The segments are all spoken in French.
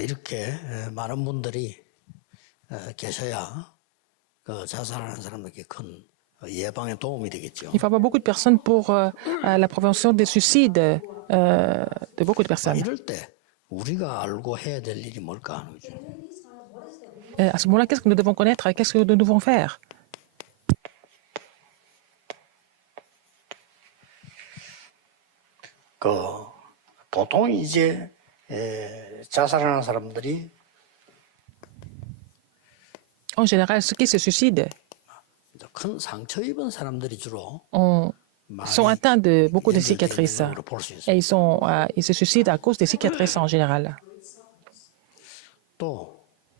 이렇게 많은 분들이 계셔야 그 자살하는 사람에게 큰 예방에 도움이 되겠죠. Il faut avoir beaucoup de personnes pour la prévention des suicides de beaucoup de personnes. 이럴 때 우리가 알고 해야 될 일이 뭘까 하는 거죠. À ce moment-là, qu'est-ce que nous devons connaître et qu'est-ce que nous devons faire? 그 보통 이제 자살하는 사람들이 En général, ceux qui se suicident 큰 상처 입은 사람들이 주로 sont atteints de beaucoup de cicatrices. 연결되어 있는 걸로 볼 수 Et 있어요. ils se suicident à cause des cicatrices en général. 또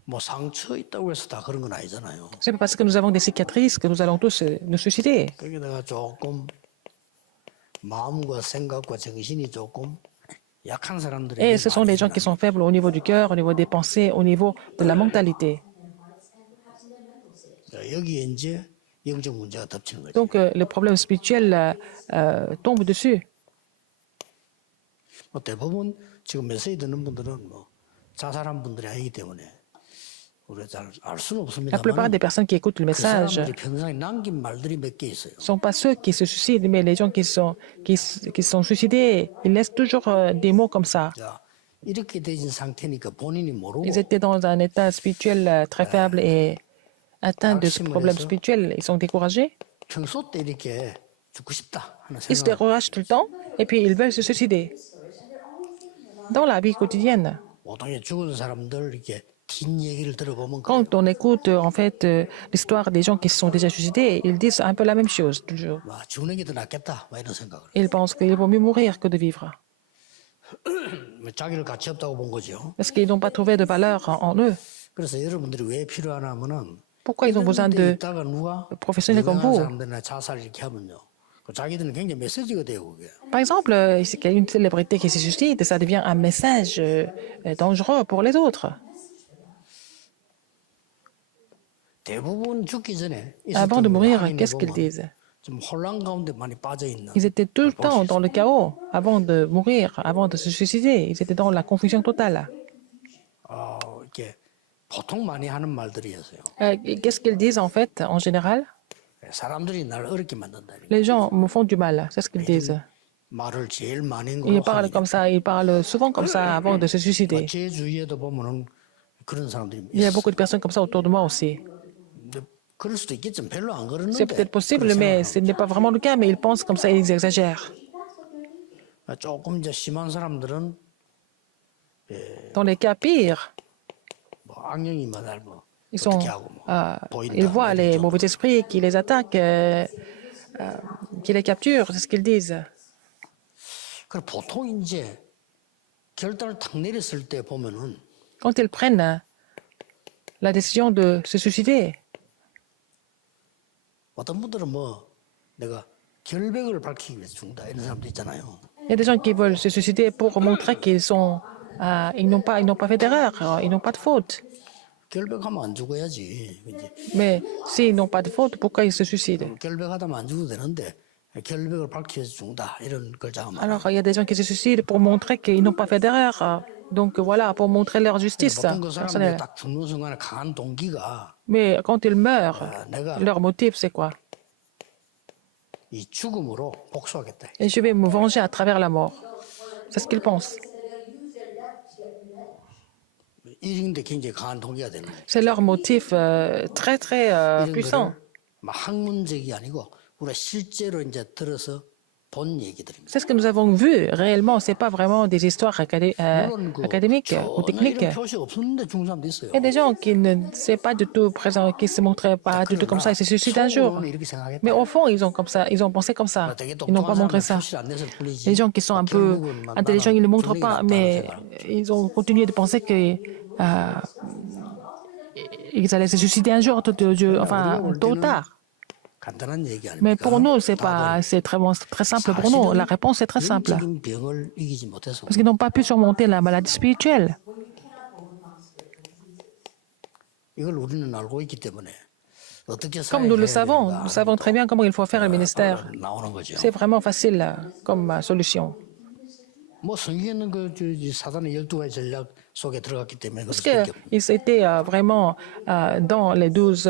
뭐 상처 있다고 해서 다 그런 건 아니잖아요. C'est pas parce que nous avons des cicatrices que nous allons tous nous suicider. 거기다가 조금 마음과 생각과 정신이 조금 약한 사람들이 Et ce sont des gens qui sont faibles au niveau du cœur, au niveau des pensées, au niveau de la mentalité. 여기에 이제 영적 문제가 덮치는 거죠. Donc, le problème spirituel tombe dessus. 뭐 대부분 지금 메시지 듣는 분들은 뭐 자살한 분들이 아니기 때문에 우리가 잘 알 수는 La plupart des 없습니다만 personnes qui écoutent le 그 message 사람들이 평생에 남긴 말들이 몇 개 있어요. ne sont pas ceux qui se suicident, mais les gens qui sont suicidés, ils laissent toujours des mots comme ça. 자, 이렇게 되진 상태니까 본인이 모르고 Ils étaient dans un état spirituel très faible et atteints de ce problème spirituel. Ils sont découragés. 평소 때 이렇게 죽고 싶다 하는 Ils se 생각. découragent tout le temps et puis ils veulent se suicider. Dans la vie quotidienne, 보통 죽은 사람들 이렇게 뒷 얘기를 들어보면 quand on écoute en fait l'histoire des gens qui se sont déjà suicidés, ils disent un peu la même chose toujours. 와, 죽는 게 더 낫겠다 뭐 이런 생각을. Ils pensent qu'il vaut mieux mourir que de vivre. 자기를 가치 없다고 본 거죠. Parce qu'ils n'ont pas trouvé de valeur en eux. 그래서 여러분들이 왜 필요하냐면은 Pourquoi ils ont besoin 이런 데 de 있다가 누가 professionnels comme 유명한 vous? 사람들이나 자살 이렇게 하면요. 그 자기들은 굉장히 메시지가 돼요 그게. Par exemple, s'il y a une célébrité qui se suicide, ça devient un message dangereux pour les autres. 대부분 죽기 전에 Avant de 있었던 mourir, 확인해 qu'est-ce qu'ils 보면 disent? 좀 혼란 가운데 많이 빠져 있는. Ils étaient tout le temps dans le chaos avant de mourir, avant de se suicider. Ils étaient dans la confusion totale. 이렇게 보통 많이 하는 말들이었어요. Qu'est-ce qu'ils disent en fait, en général? 사람들이 날 어렵게 만든다. Les gens me font du mal, c'est ce qu'ils disent. 말을 제일 많이 한 Ils 걸로 parlent comme ça, ils parlent souvent comme ça avant de se suicider. 제 주위에도 보면은 그런 사람들이 Il y a 있어요. beaucoup de personnes comme ça autour de moi aussi. 근데 그럴 수도 있겠지만 별로 안 C'est 그러는데 peut-être possible, mais ce n'est pas vraiment le cas, mais ils pensent comme ça, ils exagèrent. 조금 이제 심한 사람들은 Dans les cas pires, 뭐 악령이 뭐 ils, sont, 어떻게 하고 뭐 보인다. ils voient les mauvais esprits qui les attaquent, qui les capturent, c'est ce qu'ils disent. 그 보통 이제 결단을 탁 내렸을 때 보면은 Quand ils prennent la décision de se suicider, 어떤 분들은 뭐 내가 결백을 밝히기 위해서 죽는다 이런 사람도 있잖아요. il y a des gens qui veulent se suicider pour montrer qu'ils sont, ils n'ont pas fait d'erreur, ils n'ont pas de faute. 결백하면 안 죽어야지. 그지? Mais s'ils n'ont pas de faute, pourquoi ils se suicident? 결백하다면 안 죽어도 되는데 결백을 밝히기 위해서 죽는다 이런 걸 잡으면. Alors, il y a des gens qui se suicident pour montrer qu'ils n'ont pas fait d'erreur. Donc voilà, pour montrer leur justice 보통 그 사람들이 personnelle. 딱 죽는 순간에 강한 동기가 Mais quand ils meurent, leur motif, c'est quoi? 이 죽음으로 복수하겠다. Et je vais me venger à travers la mort. C'est ce qu'ils pensent. 이런데 굉장히 강한 동기가 되는 거예요. C'est leur motif très, très 이런 puissant. 거를 막 학문적이 아니고 우리가 실제로 이제 들어서 본 얘기들입니다. C'est ce que nous avons vu réellement. C'est pas vraiment des histoires 물론 그 académiques ou 전혀 techniques. 이런 표시 없었는데 죽은 사람도 있어요. Il y a des gens qui ne sont pas du tout présents, qui se montraient pas du tout comme ça, ils se suicident un jour. 속으로는 이렇게 생각했다. Mais au fond, ils ont comme ça, ils ont pensé comme ça. 되게 Ils n'ont pas 똑똑한 montré 사람은 ça. 표시를 안 냈을 뿐이지. Les gens qui sont un peu 결국은 막 intelligents, ils ne le montrent 죽는 게 pas, 낫다고 mais 생각합니다. ils ont continué de penser que ils allaient se suicider un jour, enfin tôt ou tard. 간단한 얘기 아닙니까? Mais pour nous, c'est très simple pour nous. La réponse est très simple. 영적인 병을 이기지 못해서 Parce qu'ils n'ont pas pu surmonter la maladie spirituelle. 이걸 우리는 알고 있기 때문에 어떻게 Comme nous le savons, nous savons très bien comment il faut faire le ministère. 나오는 거죠. C'est vraiment facile comme solution. 뭐 성경에는 사단의 12가지 전략 속에 들어갔기 때문에 그럴 Parce 수밖에 없는. qu'ils étaient vraiment dans les 12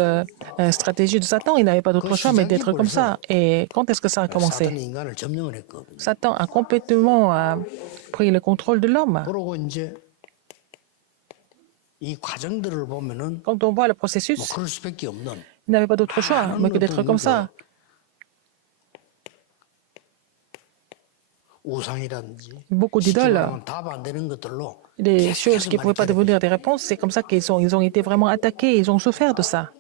stratégies de Satan. Il n'avait pas d'autre choix mais d'être comme ça. Et quand est-ce que ça a commencé? 사단이 인간을 점령을 했거든요. Satan a complètement pris le contrôle de l'homme. 그러고 이제 이 과정들을 보면은 Quand on voit le 뭐 processus, 그럴 수밖에 없는 il n'avait pas d'autre choix mais que d'être comme ça. 우상이라든지 Beaucoup d'idoles, 답 안 되는 것들로 des choses qui ne pouvaient pas devenir des réponses, c'est comme ça qu'ils ont été vraiment attaqués, ils ont souffert de ça.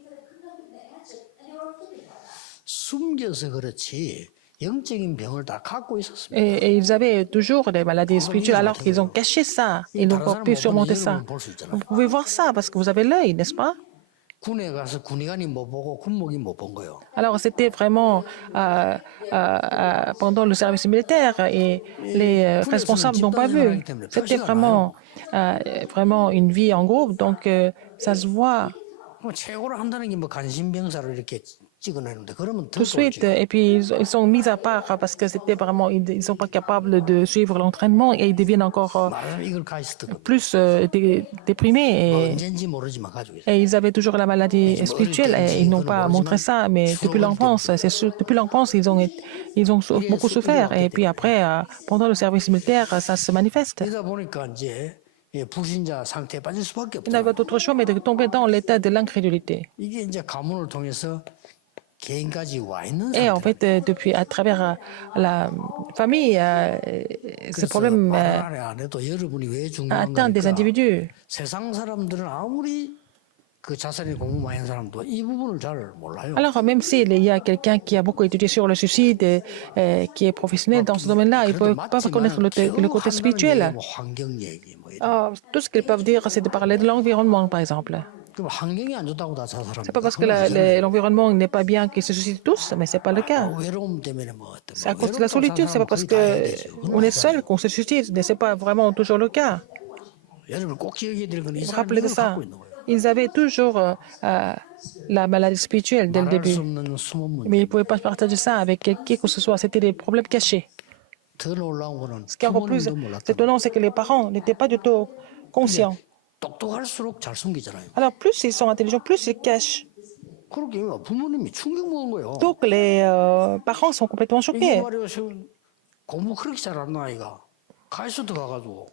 숨겨서 그렇지 영적인 병을 다 갖고 있었습니다. Et ils avaient toujours des maladies spirituelles alors qu'ils ont caché ça. Ils n'ont pas pu surmonter ça. Vous pouvez voir ça parce que vous avez l'œil, n'est-ce pas? 군에 가서 군의관이 못 보고 군목이 못 본 거예요. Alors c'était vraiment pendant le service militaire et les responsables n'ont pas vu. C'était vraiment une vie en groupe, donc ça se voit 뭐 최고로 한다는 게 뭐 간신병사로 이렇게 찍어내는데 그러면 더 tout de suite. 꼴찌예요. Et puis ils sont mis à part parce que c'était vraiment, ils sont pas capables de suivre l'entraînement et ils deviennent encore 말하자면 이걸 가 있었던 겁니다. plus déprimés. 언젠지 모르지만 가지고 있어요. Et ils avaient toujours la maladie spirituelle et ils n'ont pas montré ça, mais depuis l'enfance, c'est sûr, depuis l'enfance, ils ont beaucoup souffert. Et puis après, pendant le service militaire, ça se manifeste. 그러다 보니까 이제 불신자 상태에 빠질 수밖에 Ils n'avaient 없죠. pas d'autre choix mais de tomber dans l'état de l'incrédulité. 이게 이제 가문을 통해서 개인까지 와 있는 Et en 상태. fait, depuis, à travers la famille, ce problème 말을 안 해도 여러분이 왜 중요한 atteint des 거니까 individus. 세상 사람들은 아무리 그 자살에 공부 많이 한 사람도 이 부분을 잘 몰라요. Alors, même s'il y a quelqu'un qui a beaucoup étudié sur le suicide et qui est professionnel dans ce domaine-là, il ne peut pas reconnaître le côté spirituel. 뭐 환경 얘기 뭐 이런. Tout ce qu'ils peuvent dire, c'est de parler de l'environnement, par exemple. 그럼 환경이 안 좋다고 다 자살합니다. C'est pas parce que l'environnement n'est pas bien qu'ils se suicident tous, mais c'est pas le cas. 외로움 때문에 뭐 어떤 C'est à cause de la solitude, c'est pas parce qu'on est seul qu'on se suicide, mais c'est pas vraiment toujours le cas. 여러분 꼭 기억해야 될 건 이 Vous vous 사람이 rappelez de 이걸 ça? 갖고 있는 거예요. Ils avaient toujours la maladie spirituelle dès le 말할 수 début, 없는 숨은 mais ils 문제. ne pouvaient pas partager ça avec qui que ce soit. C'était des problèmes cachés. 더 놀라운 거는 Ce qui est encore plus 부모님도 몰랐던 étonnant, c'est que les parents n'étaient pas du tout conscients. 똑똑할수록 잘 숨기잖아요. Alors, plus ils sont intelligents, plus ils cachent. 그렇게 부모님이 충격 먹은 거예요. Donc, les parents sont complètement 이게 choqués. 말이야 공부 그렇게 잘하는 아이가 카이스트 가가지고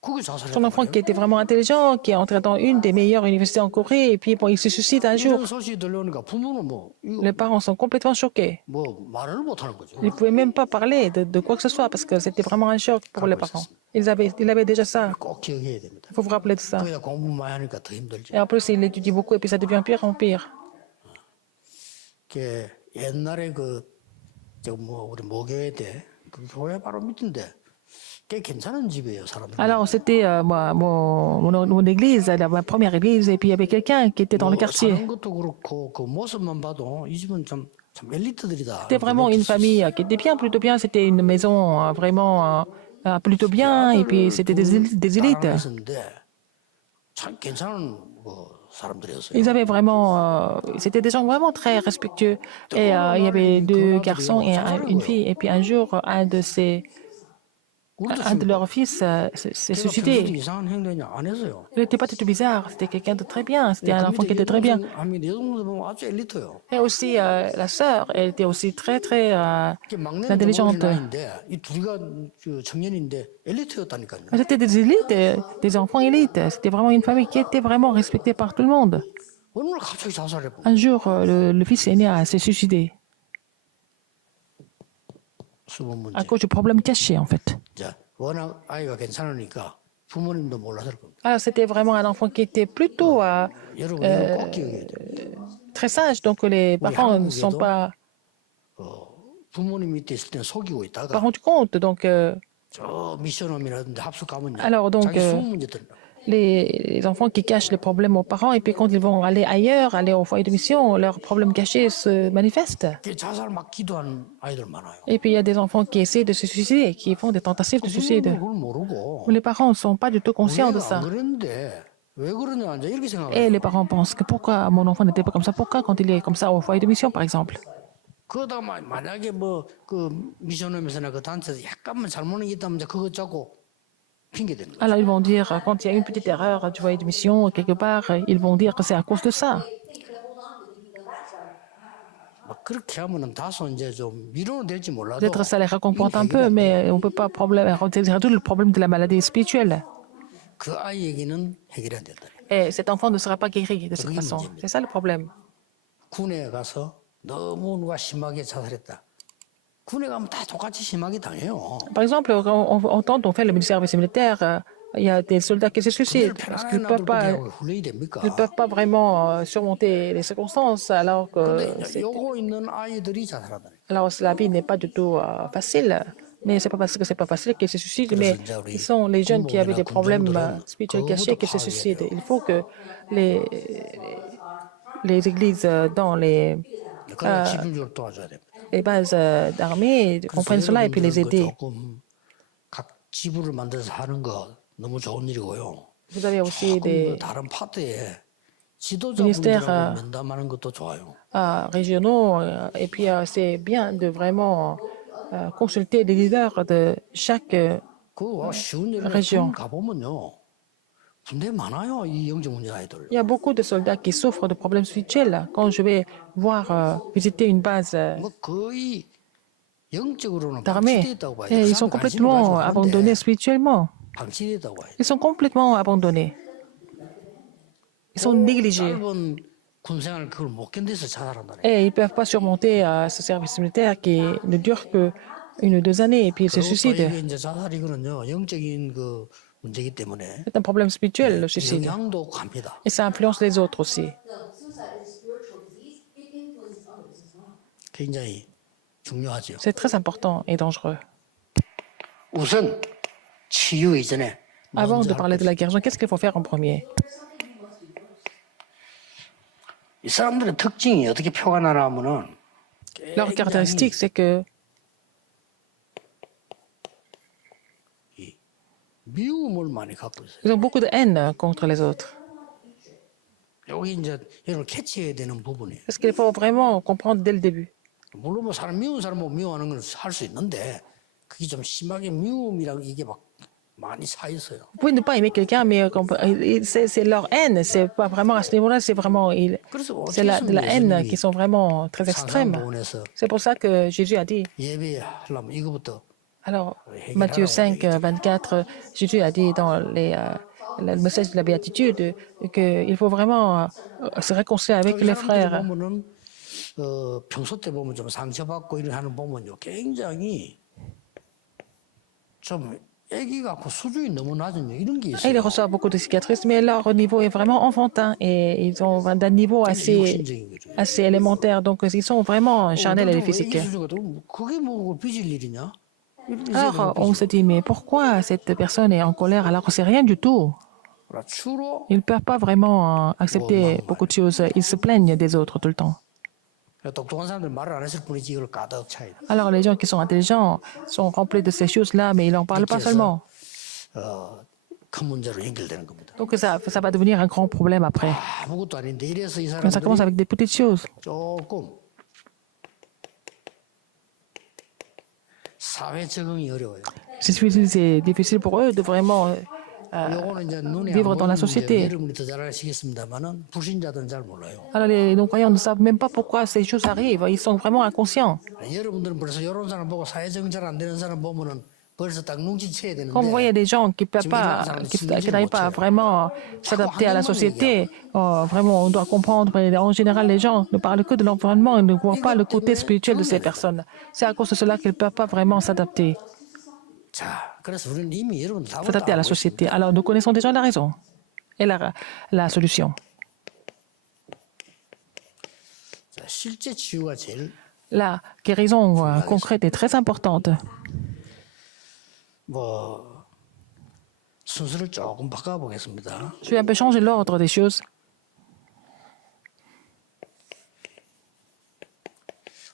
그게 자살했단 Son enfant qui 말이에요. était vraiment intelligent, qui est entré dans une des meilleures universités en Corée, et puis bon, il se suicide un jour. 이런 소식이 들려오니까 부모는 뭐 이거 Les parents sont complètement choqués. 뭐 말을 못 하는 거죠. Ils ne pouvaient même pas parler de quoi que ce soit parce que c'était vraiment un choc pour les parents. Ils avaient déjà ça. 꼭 기억해야 됩니다. Il faut vous rappeler de ça. 거기다 공부 많이 하니까 더 힘들죠. Et en plus, il étudie beaucoup et puis ça devient pire en pire. 그 옛날에 뭐 우리 모교회 때그 교회 바로 밑인데 꽤 괜찮은 집이에요 사람들. Alors, c'était mon église, ma première église, et puis il y avait quelqu'un qui était dans le quartier. 사는 것도 그렇고 그 모습만 봐도 이 집은 참 엘리트들이다. C'était vraiment une famille qui était bien, plutôt bien. C'était une maison vraiment plutôt bien, et puis c'était des élites. 있었는데 참 괜찮은 사람들이었어요. Ils avaient vraiment, c'était des gens vraiment très respectueux. Et il y avait deux garçons et une fille. Et puis un jour, un de leurs fils s'est 평소 suicidé. 이상한 행동이 안 했어요. Il n'était pas du tout bizarre. C'était quelqu'un de très bien. C'était un enfant qui était très bien. 여동생 보면 아주 엘리트요. Et aussi, la sœur, elle était aussi très, très 막내는 intelligente. 나이인데 이 둘이가 청년인데 엘리트였다니까요. C'était des élites, des enfants élites. C'était vraiment une famille qui était vraiment respectée par tout le monde. 어느 날 갑자기 자살해버려. Un jour, le fils aîné s'est suicidé 수분 문제. à cause du problème caché, en fait. 자, 워낙 아이가 괜찮으니까 부모님도 몰랐을 겁니다. Alors, c'était vraiment un enfant qui était plutôt 여러분 이거 꼭 기억해야 돼요. très sage, donc les parents ne sont pas 부모님 밑에 있을 때는 속이고 있다가 rendu compte. Donc, 저 미션홈이라든지 합숙 가면 Alors, donc, 자기 수분 문제 들다. les enfants qui cachent les problèmes aux parents, et puis quand ils vont aller ailleurs, aller au foyer de mission, leurs problèmes cachés se manifestent. 자살 막 기도하는 아이들 많아요. Et puis, il y a des enfants qui essaient de se suicider, qui font des tentatives de suicide. 그걸 모르고 Les parents ne sont pas du tout conscients de 내가 ça. 안 그랬는데 왜 그러냐 이제 이렇게 Et 생각해요. les parents pensent que pourquoi mon enfant n'était pas comme ça? Pourquoi quand il est comme ça au foyer de mission, par exemple? 그러다 만약에 뭐 그 미션홈에서나 그 단체에서 약간만 잘못이 있다면 이제 그거 잡고 핑계 대는 거죠. Alors ils vont dire, quand il y a une petite erreur du foyer de mission quelque part, ils vont dire que c'est à cause de ça. 막 그렇게 하면은 다소 이제 좀 위로는 될지 몰라도 Peut-être ça les réconforte un 이게 peu, 해결이 안 돼요. mais on ne peut pas résoudre le problème de la maladie spirituelle. 그 아이에게는 해결이 안 된다. Et cet enfant ne sera pas guéri de cette 그게 façon. 문제입니다. C'est ça le problème. 군에 가서 너무 누가 심하게 자살했다. 군에 가면 다 똑같이 심하게 당해요. Par exemple, quand on fait le service militaire, il y a des soldats qui se suicident 그들 parce 편안하게 qu'ils ne peuvent pas, 놔두고 훈련이 됩니까? ils peuvent pas vraiment surmonter les circonstances alors 근데 que, 요거 있는 아이들이 자살한다. alors la vie n'est pas du tout facile. Mais c'est pas parce que c'est pas facile qu'ils se suicident, mais ils sont les jeunes qui avaient des problèmes spirituels cachés qui se suicident. Il faut que les, les églises dans 그러니까 집중적으로 도와줘야 됩니다. les bases d'armée comprennent cela et puis les 여러분들은 그 aider. 조금 각 지부를 만들어서 하는 거 너무 좋은 일이고요. Vous avez aussi 조금 des 더 다른 파트에 ministères 지도자분들하고 면담하는 것도 좋아요. régionaux et puis c'est bien de vraiment consulter les leaders de chaque 그 쉬운 일을 région. 가보면요. 군대 많아요. 이 영적 문제 아이들. Il y a beaucoup de soldats qui souffrent de problèmes spirituels. Quand je vais voir visiter une base 뭐 거의 영적으로는 d'armée, 방치돼 있다고 봐야 et 돼요. ils sont 그 사람들 관심을 complètement 가지고 하는데 abandonnés spirituellement. 방치돼 있다고 봐야 돼요. Ils sont complètement abandonnés. Ils sont négligés. 짧은 군생활 그걸 못 견뎌서 자살한다네. Et ils ne peuvent pas surmonter ce service militaire qui ne dure que 1 ou 2 années et puis ils se 그것도 suicident. 이게 이제 자살이거든요. 영적인 그 문제이기 때문에 C'est un problème spirituel, le suicide. 영향도 갑니다. Et ça influence les autres aussi. 굉장히 중요하죠. C'est très important et dangereux. 우선 치유 이전에 Avant 먼저 de 할 parler de 것이- la guérison, qu'est-ce qu'il faut faire en premier? 이 사람들의 특징이 어떻게 표가 나나 하면은 Leur caractéristique, c'est que 미움을 많이 갖고 있어요. ils ont beaucoup de haine contre les autres. 여기 이제 여러분 캐치해야 되는 부분이에요. C'est ce qu'il faut vraiment comprendre dès le début. 물론 뭐 사람 미운 사람 뭐 미워하는 건 할 수 있는데 그게 좀 심하게 미움이랑 이게 막 많이 차 있어요. Vous pouvez ne pas aimer quelqu'un, mais c'est leur haine. C'est pas vraiment à ce niveau-là, c'est vraiment 그래서 c'est de la haine qui sont vraiment très extrêmes. 산상보원에서 C'est pour ça que Jésus a dit. 예배하려면 이거부터 Alors, Matthieu 5, 24, Jésus a dit dans le message de la béatitude qu'il faut vraiment se réconcilier avec les frères. 보면은 평소 때 보면 좀 상처받고 이런 하는 보면요 굉장히 좀 애기 같고 수준이 너무 낮은 이런 게 Et ils 있어요. reçoivent beaucoup de cicatrices, mais leur niveau est vraiment enfantin et ils ont un niveau assez, 육신적인 거죠. assez élémentaire. Donc, ils sont vraiment charnels et 어떤 애기 physiques. 수준 같으면 그게 뭐 빚을 일이냐? 이런 Alors, 생각을 on se dit, mais pourquoi cette personne est en colère alors que c'est rien du tout? 그러니까 주로 Ils ne peuvent pas vraiment accepter beaucoup de choses. Ils se plaignent des autres tout le temps. 똑똑한 사람들 말을 안 했을 뿐이지 이걸 가득 차이다. Alors, les gens qui sont intelligents sont remplis de ces choses-là, mais ils n'en parlent pas seulement. 큰 문제로 연결되는 겁니다. Donc, ça va devenir un grand problème après. 아무것도 아닌데 이래서 이 Mais ça commence 사람들이 avec des petites choses. 조금 사회 적응이 어려워요. C'est difficile pour eux de vraiment 요거는 이제 눈에 안 vivre dans la 보이는 société. 문제, 여러분이 더 잘 아시겠습니다만은 불신자들은 잘 몰라요. Alors, les non-croyants ne savent même pas pourquoi ces choses arrivent. Ils sont vraiment inconscients. 여러분들은 벌써 이런 사람 보고 사회 적응 잘 안 되는 사람 보면은 벌써 딱 눈치채야 되는데 Quand vous voyez des gens qui peuvent pas, qui n'arrivent pas à vraiment s'adapter à la société, vraiment, on doit comprendre. Et en général, les gens ne parlent que de l'environnement et ne voient pas le côté spirituel de ces personnes. C'est à cause de cela qu'ils ne peuvent pas vraiment s'adapter 자, 그래서 우리는 이미 여러분 답을 다 à la 알고 있습니다. société. Alors, nous connaissons déjà la raison et la solution. 자, 실제 치유가 제일 La guérison concrète est très importante. 뭐 순서를 조금 바꿔보겠습니다. Je vais un peu changer l'ordre des choses.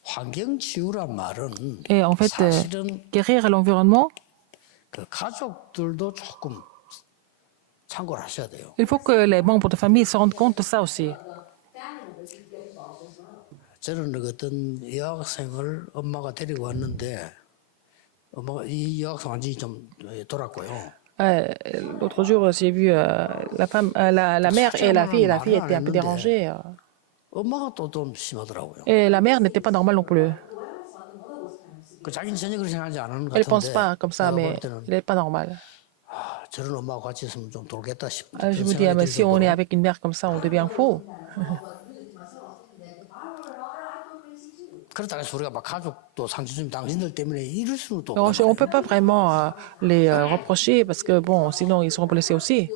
환경 치유란 말은 Et en fait, 사실은 guérir l'environnement, 그 가족들도 조금 참고를 하셔야 돼요. il faut que les membres de famille se rendent compte de ça aussi. 저는 그 어떤 여학생을 엄마가 데리고 왔는데 엄마가 이 여학생 완전히 좀 돌았고요. L'autre jour, j'ai vu la femme, la mère et la fille, et la 말은 fille 안 étaient un peu 했는데 dérangées. 엄마가 또 좀 심하더라고요. Et la mère n'était pas normale non plus. 그 자기는 전혀 그렇게 생각하지 않은 것 Elle pense 같은데 pas comme ça, 내가 볼 mais 때는 elle n'est pas normale. 저런 엄마하고 같이 있으면 좀 돌겠다 싶은 Je 그런 me dis, ah, 생각이 mais 들 si on est 정도로. avec une mère comme ça, on devient fou. 그렇다고 해서 우리가 막 가족도 상처 주면 당신들 때문에 이럴 수는 또 On 없단 ne peut 말이에요. pas vraiment les reprocher parce que, bon, sinon ils seront blessés aussi.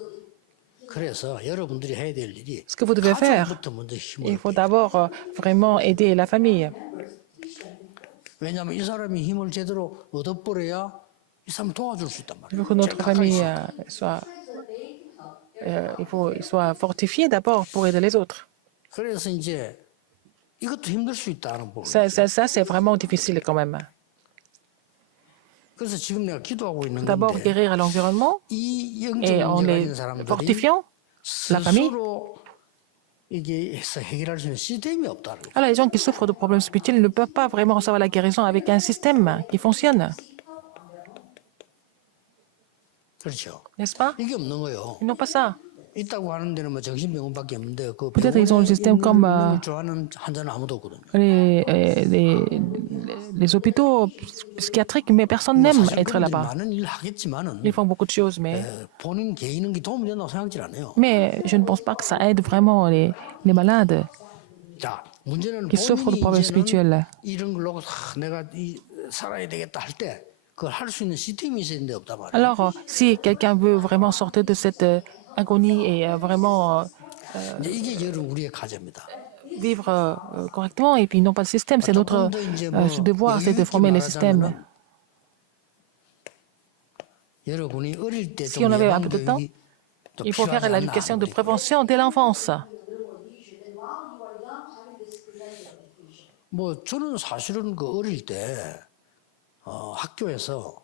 그래서 여러분들이 해야 될 일이 Ce que vous devez faire, 가족부터 먼저 il 힘을 faut 빼요. d'abord vraiment aider la famille. 왜냐하면 이 사람이 힘을 제대로 얻어버려야 이 사람 도와줄 수 있단 Il 말이에요. faut que 제일 notre 가까이 famille 있으니까. il soit fortifiée d'abord pour aider les autres. 그래서 이제 이것도 힘들 수 있다는 법. Ça, c'est vraiment difficile quand même. 그래서 지금 내가 기도하고 있는 D'abord, 건데 guérir l'environnement 이 영적 et en 문제가 les 있는 사람들이 fortifiant la famille. 스스로 이게 해서 해결할 수 있는 시스템이 없다는 거예요. Alors, les gens qui souffrent de problèmes spirituels ils ne peuvent pas vraiment recevoir la guérison avec un système qui fonctionne, 그렇죠. n'est-ce pas? 이게 없는 거예요. Ils n'ont pas ça. 있다고 하는 데는 뭐 정신병원밖에 없는데 그 Peut-être ils ont un 병원에 système comme 있는 좋아하는 환자는 아무도 없거든요. les hôpitaux psychiatriques, mais personne 뭐 n'aime 사실 être 그분들이 là-bas. 많은 일을 하겠지만은 Ils font beaucoup de choses, 본인 개인은 도움이 된다고 생각질 않아요. mais je ne pense pas que ça aide vraiment les malades 자, 문제는 qui souffrent de 본인이 problèmes 이제는 spirituels. 이런 걸 놓고 내가 살아야 되겠다 할 때 그걸 할 수 있는 시스템이 있어야 되는데 없단 말이에요. Alors, si quelqu'un veut vraiment sortir de cette agonie et vraiment 이제 이게 여러분 우리의 과제입니다. vivre correctement, et puis ils n'ont pas de système, c'est notre 조금 더 이제 뭐 devoir, c'est 여유 de 있게 former les systèmes. 말하자면은 여러분이 어릴 때 Si 좀 on avait un 예방 peu de temps, 교육이 또 il faut faire 필요하지 않나 l'éducation de 우리. prévention dès l'enfance. 뭐 저는 사실은 그 어릴 때 학교에서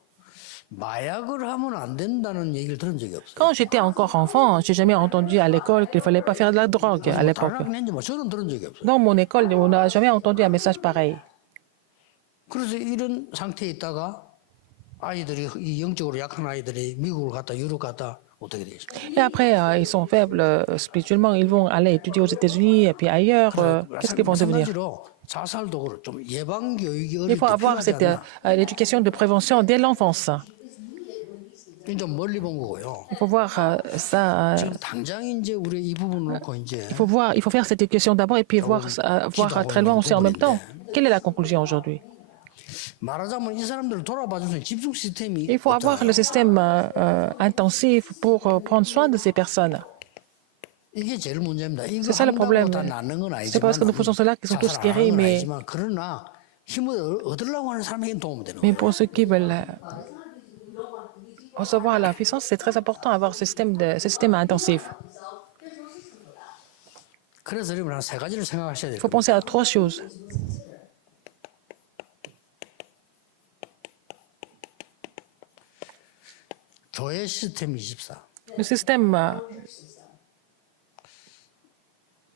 마약을 하면 안 된다는 얘기를 들은 적이 없어요. Quand j'étais encore enfant, j'ai jamais entendu à l'école qu'il fallait pas faire de la drogue à 뭐 l'époque. 다른 학교 했는지 뭐 저는 들은 적이 없어요. Dans mon école, on n'a jamais entendu un message pareil. 그래서 이런 상태에 있다가 아이들이 이 영적으로 약한 아이들이 미국을 갔다 유럽 갔다 어떻게 되겠습니까? Et après, ils sont faibles spirituellement, ils vont aller étudier aux États-Unis et puis ailleurs. Qu'est-ce qu'ils vont devenir? 마찬가지로 자살도 그렇고 좀 예방 교육이 Il 어릴 faut 때 avoir 필요하지 cette 않나? l'éducation de prévention dès l'enfance. 좀 멀리 본 거고요. Il faut voir ça. 지금 당장 이제 우리 이 부분을 놓고 이제 Il faut faire cette éducation d'abord et puis voir très loin aussi en même temps. Quelle est la conclusion aujourd'hui? 말하자면 이 사람들을 돌아봐 주는 집중 시스템이 Il faut avoir le 없잖아요. système intensif pour prendre soin de ces personnes. 이게 제일 문제입니다. 이거 C'est ça le 한다고 problème. 다 낫는 건 C'est pas parce que nous 아니지만 faisons cela qu'ils sont tous 자살 안 guéris, 하는 건 mais, 아니지만 그러나 힘을 얻으려고 하는 사람에게는 도움이 되는 mais 거예요. pour ceux qui veulent recevoir la puissance, c'est très important d'avoir ce système intensif. 그래서 여러분 한 세 가지를 생각하셔야 Il 돼요. faut penser à trois choses. 교회 시스템 24. Le système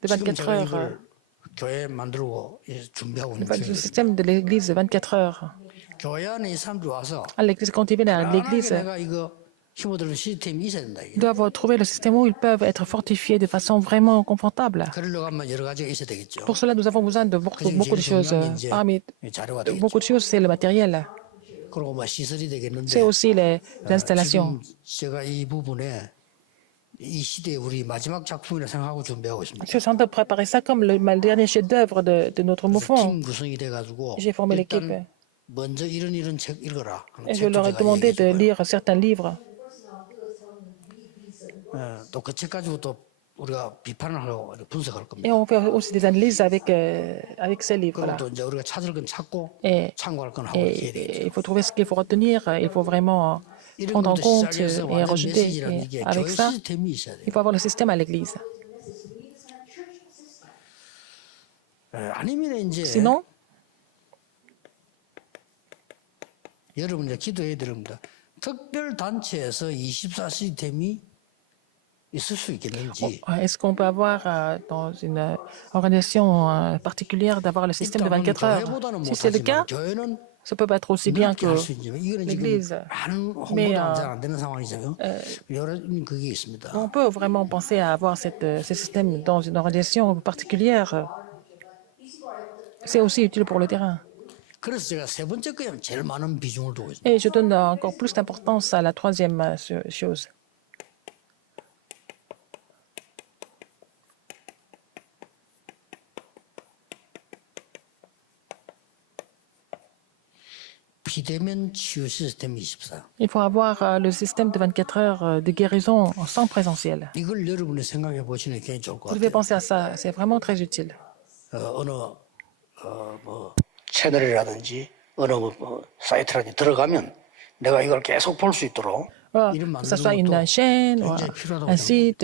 de 지금 24 제가 heures, 이걸 교회 만들고 준비하고 있는 le 중이에요. système de l'église de 24 heures. 교회 안에 이 사람들이 와서 À l'église, quand ils viennent à 편안하게 l'église, 내가 이거 힘어드는 시스템이 있어야 된다. 이게. ils doivent trouver le système où ils peuvent être fortifiés de façon vraiment confortable. 그러려고 하면 여러 가지가 있어야 되겠죠. Pour cela, nous avons besoin de beaucoup de choses. Parmi 자료가 되겠죠. beaucoup de choses, c'est le matériel. 그리고 뭐 시설이 되겠는데 C'est aussi les installations. 지금 제가 이 부분에 이 시대에 우리 마지막 작품이라 생각하고 준비하고 있습니다. Je suis en train de préparer ça comme le dernier chef-d'œuvre de notre mouvement. 팀 구성이 돼가지고 J'ai formé l'équipe 일단 먼저 이런 책 읽어라. 하는 et je 책도 leur ai 제가 demandé de 얘기해 줄 거예요. lire certains livres. 또 그 책 가지고 또 우리가 비판을 하고 분석할 겁니다. Et on fait aussi des analyses avec ces livres-là. 그리고 또 이제 우리가 찾을 건 찾고 Et, 참고할 건 하고 이렇게 해야 되겠죠. il faut trouver ce qu'il faut retenir, il faut vraiment 이런 prendre en 것부터 compte 시작해서 et 완전 rajouter. 메시지라는 Et 게 avec 교회 ça, 시스템이 있어야 돼요. il faut avoir le système à l'église. 아니면 이제 Sinon, 여러분 이제 기도해야 됩니다. 특별 단체에서 24 시스템이 있을 수 있겠는지. Est-ce qu'on peut avoir dans une organisation particulière d'avoir le système de 있다면 24 heures? 교회보다는 Si c'est le cas, 못하지만 교회는 ça peut pas être aussi bien 넓게 que 할 수 있지만 이거는 지금 l'Église. 많은 Mais 홍보도 잘 안 되는 상황이죠. 여러 그게 있습니다. on peut vraiment penser à avoir ce système dans une organisation particulière. C'est aussi utile pour le terrain. 그래서 제가 세 번째 거에 제일 많은 비중을 두고 있습니다. Et je donne encore plus d'importance à la troisième chose. 비대면 치유 시스템 24. Il faut avoir le système de 24 heures de guérison sans présentiel. 이걸 여러분이 생각해 보시는 게 좋을 것 Vous devez 같아요. penser à ça, c'est vraiment très utile. 어느 뭐 채널이라든지 어느 뭐 사이트라든지 들어가면 내가 이걸 계속 볼 수 있도록 Voilà, 이름 que ce 만드는 soit une 것도 chaîne, ou 굉장히 필요하다고 un 생각합니다. site,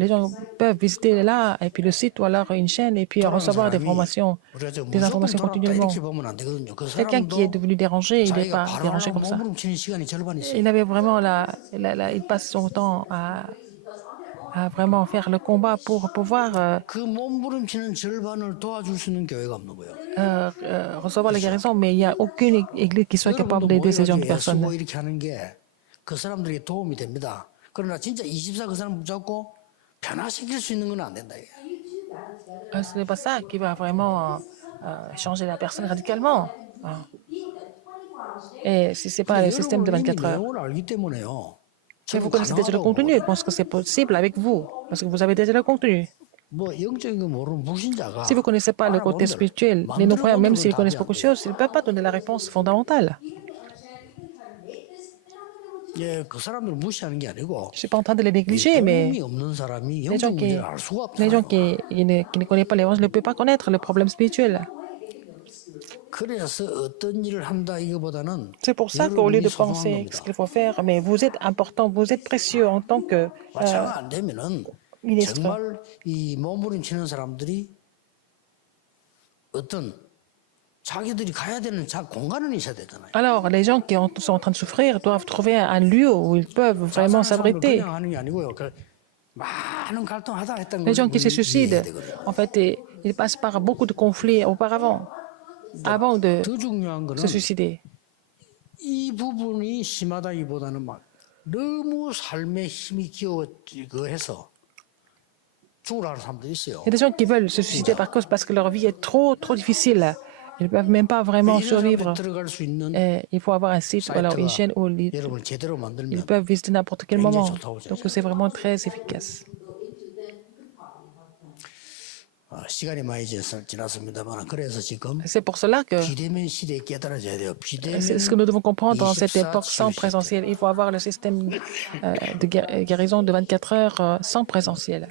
les gens peuvent visiter là, et puis le site ou alors une chaîne, et puis 돌아가는 recevoir des 사람이 informations, 우리가 저 des 무조건 informations 돌아갔다 continuellement. 이렇게 보면 안 되거든요. 그 Quelqu'un qui est 사람도 devenu dérangé, il n'est 자기가 pas dérangé 발언하고 comme ça. 몸부림치는 시간이 절반 있어요. Il avait vraiment il passe son temps à vraiment faire le combat pour pouvoir 그 몸부림치는 절반을 도와줄 수 있는 교회가 없는 거예요. recevoir la guérison, mais il n'y a aucune église qui soit capable 여러분도 d'aider ces genre de 모여가지고 personnes. 애쓰고 이렇게 하는 게 그 사람들에게 도움이 됩니다. 그러나 진짜 24 그 사람 붙잡고 변화시킬 수 있는 건 안 된다. 이게. Ce n'est pas ça qui va vraiment changer la personne radicalement. Et si ce n'est pas le système de 여러분은 이미 24 heures. 내용을 알기 때문에요. Mais vous 저는 connaissez déjà le 가능하다고 contenu, 보거든요. je pense que c'est possible avec vous, parce que vous avez déjà le contenu. 뭐 영적인 거 모르는 불신자가 Si vous ne connaissez pas le côté spirituel, les non-croyants, même s'ils connaissent beaucoup de choses, ils ne peuvent pas donner la réponse fondamentale. 예, 그 사람들을 무시하는 게 아니고 Je ne suis pas en train de les négliger, mais 도움이 없는 사람이 les gens 영적 qui, 문제를 알 수가 les gens 없잖아요. qui ne connaissent pas l'évangile ne peuvent pas connaître le problème spirituel. 그래서 어떤 일을 한다 이거보다는 C'est pour ça qu'au lieu 여러분이 de 소중한 penser 겁니다. ce qu'il faut faire, mais vous êtes important, vous êtes précieux en tant que 마차가 안 되면은 ministre. 정말 이 몸부림치는 사람들이 어떤 자기들이 가야 되는 공간은 있어야 되잖아요. Alors, les gens qui sont en train de souffrir doivent trouver un lieu où ils peuvent vraiment 자살하는 사람을 s'abriter. 그냥 하는 게 아니고요. 그 많은 갈등하다 했던 Les gens qui se 이해해야 suicident, 되거든요. en fait, ils passent par beaucoup de conflits auparavant, avant de 더 중요한 거는 se suicider. 이 부분이 심하다기보다는 막 너무 삶에 힘이 해서 죽으라는 사람도 있어요. Il y a des gens qui veulent se suicider parce que leur vie est trop difficile. Ils ne peuvent même pas vraiment 이런 사람이 survivre. 들어갈 수 있는 Et il faut avoir un site ou alors une chaîne où 여러분을 제대로 ils 만들면 peuvent visiter n'importe quel moment. Donc c'est vraiment très efficace. 시간이 많이 지났습니다만 그래서 지금 C'est pour cela que 비대면 시대에 깨달아져야 돼요. 비대면 c'est ce que nous devons comprendre dans cette 24 époque sans 치유 présentiel. Il faut avoir le système de guérison de 24 heures sans présentiel.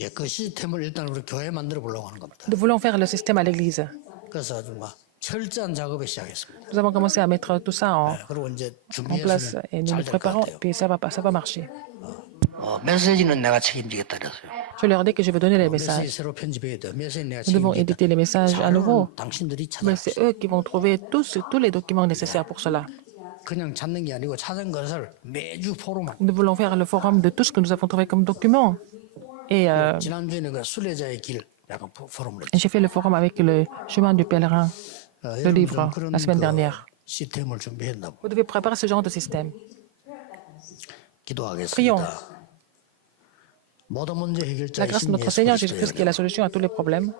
예, 그 시스템을 일단 우리 교회에 만들어 보려고 하는 겁니다. Nous voulons faire le système à l'église. 그래서 아주 막 철저한 작업을 시작했습니다. Nous avons commencé à mettre tout ça 그리고 이제 en place 준비해서 et nous nous 잘될 것 préparons. 같아요. Puis ça va marcher. 메시지는 내가 책임지겠다 그랬어요. Je leur dis que je vais donner les messages. 메시지 새로 편집해야 돼요. 메시지 내가 Nous devons 책임지겠다. éditer les messages à nouveau. 자료는 당신들이 Mais 찾아. c'est eux qui vont trouver tous les documents nécessaires pour cela. 그냥 찾는 게 아니고 찾은 것을 매주 포럼하고. Nous voulons faire le forum de tout ce que nous avons trouvé comme document. Et 지난주에는 그 순례자의 길 약간 포럼을 했죠. j'ai fait le forum avec le chemin du pèlerin, le 여러분 livre, 그런 la semaine 그 dernière. 시스템을 준비했나 보. Vous devez préparer ce genre de système. 기도하겠습니다. Prions. 모든 문제 La 해결자이신 grâce de notre 예수 Seigneur Jésus-Christ qui est la 그리스도의 solution à tous les problèmes,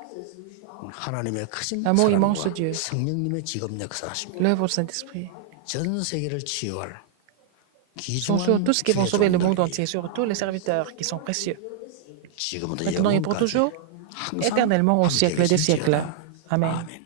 하나님의 크신 L'amour immense de 사랑과 Dieu. 성령님의 지금 역사하십니다. l'œuvre du Saint-Esprit, 전 세계를 치유할 sont sur 귀중한 tous ceux qui vont 주의 sauver le monde 종들이 entier, sur tous les serviteurs qui sont précieux, 지금부터 maintenant et pour 영원까지 toujours, 항상 éternellement au 함께 siècle des 계실지어다. siècles. Amen. 아멘.